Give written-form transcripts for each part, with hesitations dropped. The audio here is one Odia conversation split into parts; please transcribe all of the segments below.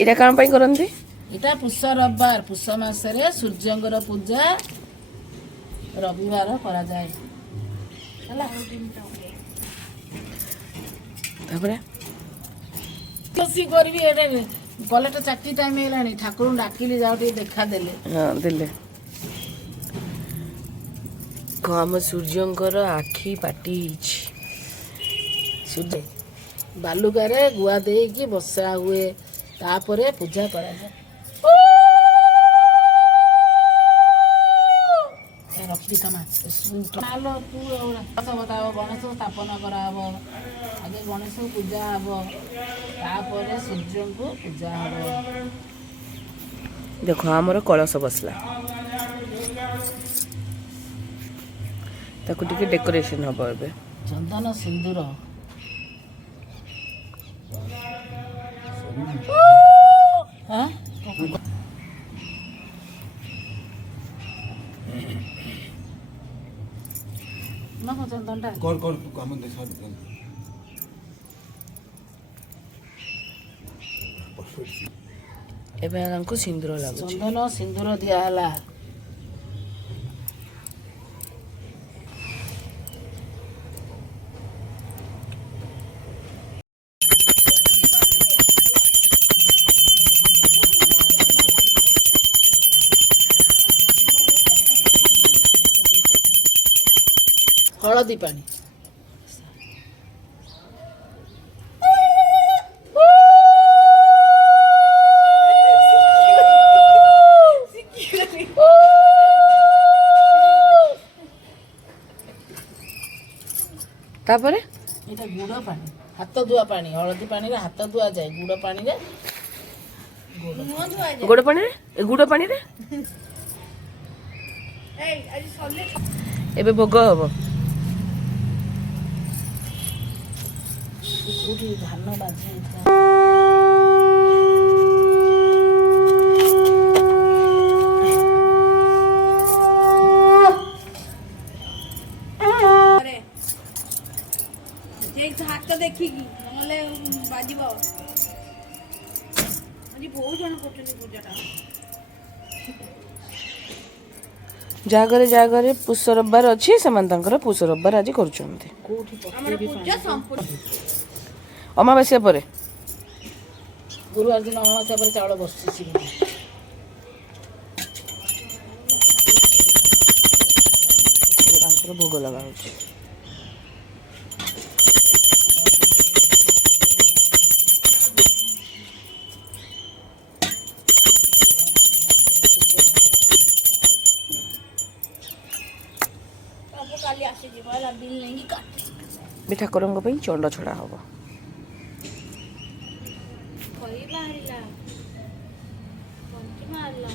ଏଇଟା କ'ଣ ପାଇଁ କରନ୍ତି? ଏଇଟା ପୁଷ ରବିବାର, ପୁଷ ମାସରେ ସୂର୍ଯ୍ୟଙ୍କର ପୂଜା ରବିବାର କରାଯାଏ ହେଲା। ତାପରେ ରୋଷେଇ କରିବି ଏଇଟା କଲେଟ ଚାକିରି ଟାଇମ୍ ହେଇଗଲାଣି, ଠାକୁରଙ୍କୁ ଡାକିଲି ଯାଉ ଟିକେ ଦେଖା ଦେଲେ। ହଁ ଦେଲେ। ଆମ ସୂର୍ଯ୍ୟଙ୍କର ଆଖି ପାଟି ହେଇଛି। ସୂର୍ଯ୍ୟ ବାଲୁକାରେ ଗୁଆ ଦେଇକି ବସା ହୁଏ, ତାପରେ ପୂଜା କରାଯାଏ। ଗଣେଶ ସ୍ଥାପନ କରାହବ, ଆଗେ ଗଣେଶକୁ ପୂଜା ହବ, ତାପରେ ସୂର୍ଯ୍ୟଙ୍କୁ ପୂଜା ହବ। ଦେଖ ଆମର କଳସ ବସିଲା, ତାକୁ ଟିକେ ଡେକୋରେସନ ହବ ଏବେ। ଚନ୍ଦନ ସିନ୍ଦୁର ଚନ୍ଦନଟା ଏବେ ତାଙ୍କୁ ସିନ୍ଦୁର ଲାଗୁଛି। ଚନ୍ଦନ ସିନ୍ଦୁର ଦିଆହେଲା। ହଳଦୀ ପାଣି ତାପରେ ଏଇଟା ଗୁଡ଼ ପାଣି, ହାତ ଧୁଆ ପାଣି। ହଳଦୀ ପାଣିରେ ହାତ ଧୁଆଯାଏ, ଗୁଡ଼ ପାଣିରେ ଗୁଡ଼ ପାଣିରେ ଏବେ ଭୋଗ ହବ। କୋଉଠି ଧାନ ବାଜି ହେଇଥିଲା। ହାତ ଦେଖିକି ନହେଲେ ବାଜିବ। ଆଜି ବହୁତ ଜଣ କରୁଛନ୍ତି ପୂଜାଟା। ଯାହା ଘରେ ପୁଷ ରବିବାର ଅଛି, ସେମାନେ ତାଙ୍କର ପୁଷ ରବିବାର ଆଜି କରୁଛନ୍ତି। ଆମର ପୂଜା ସମ୍ପୂର୍ଣ୍ଣ ଅମାବାସ୍ୟା ପରେ, ଗୁରୁବାର ଦିନ ଅମାବାସ୍ୟା ପରେ ଚାଉଳ ବସୁଛି। ତାଙ୍କର ଭୋଗ ଲଗା ହଉଛି। କାଲି ଆସିଯିବ ହେଲା, ବିଲ୍ ନେଇକି କାଟି ବି ଠାକୁରଙ୍କ ପାଇଁ ଚଣ୍ଡ ଛଡ଼ା ହବ। ବାହାରିଲା ବାହାରିଲା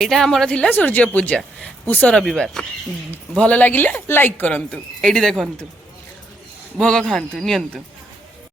ଏଇଟା ଆମର ଥିଲା ସୂର୍ଯ୍ୟ ପୂଜା ପୁଷ ରବିବାର। ଭଲ ଲାଗିଲେ ଲାଇକ୍ କରନ୍ତୁ, ଏଇଠି ଦେଖନ୍ତୁ, ଭୋଗ ଖାଆନ୍ତୁ, ନିଅନ୍ତୁ।